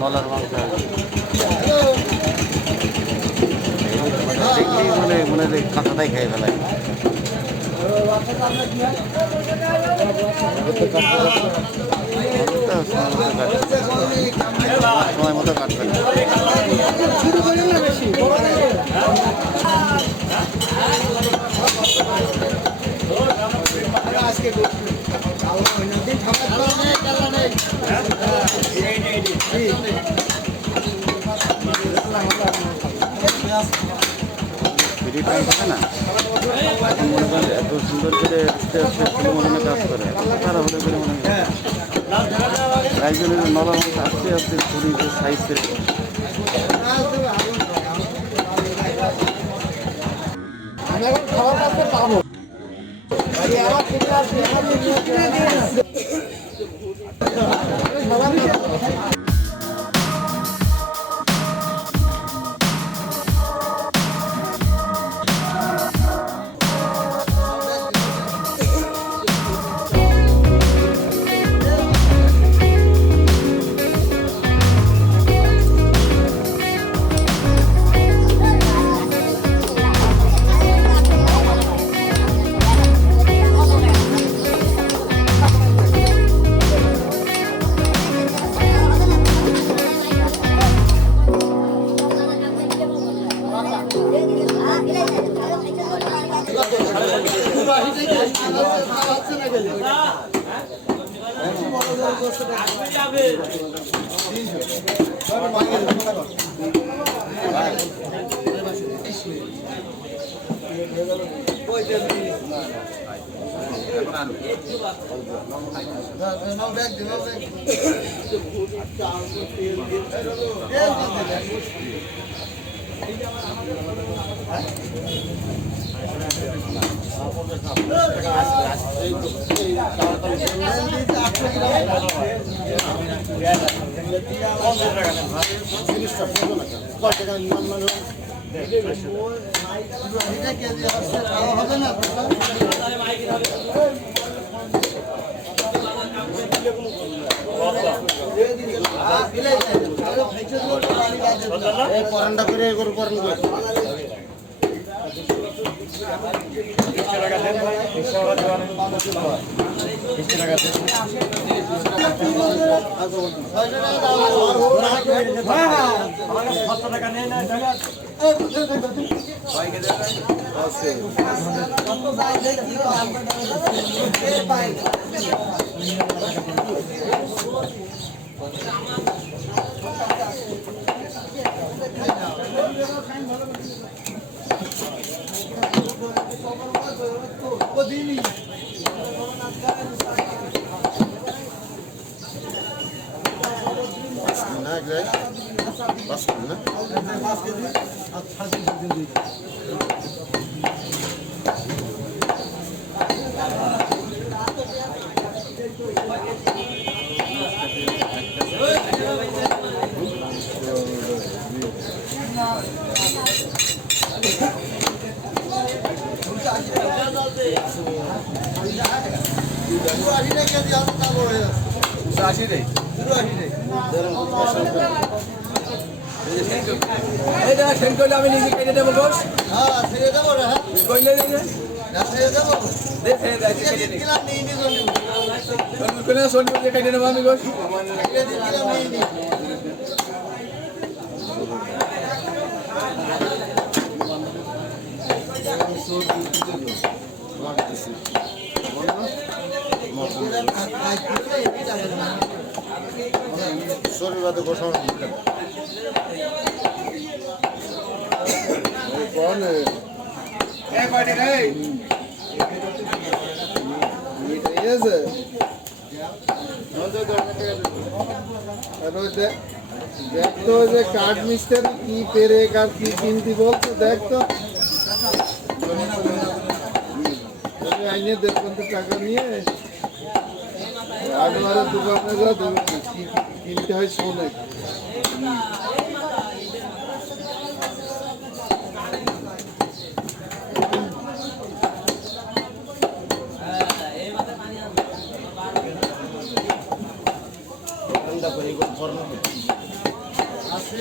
নলার মাংস দেখলেই মনে হয় কাঁচাটাই খেয়ে ফেলায়। সময় মতো কাটবে না। ফ্রি টাইম থাকে না, এত সুন্দর করে আস্তে আস্তে মনে কাজ করে তারা হলে করে মনে হয় একজনের নরম আস্তে আস্তে ছুরি সাইজ করে পরান্ডা করে গরু পরান করে আমি নিজে কেটে দেবো গোস। হ্যাঁ ছেড়ে দেবো রে। হ্যাঁ কইলে না ছেড়ে দেবো দে ছেড়ে দে কেটে দে কিলা নেই নি জন্য কোনে সোনি দিয়ে কেটে দেবো আমি গোস কেটে দি কিলা নেই নি শরীর বাদে গোসানো कौन है ए पार्टी नहीं ये से देख तो যে কাঠ মিস্ত্রি কি পেরে কার কি কিনতি বলতো দেখ তো আইনে 1.5 টাকা নিয়ে আগলারে দোকানে যা কিনতে হয় সোনে আছে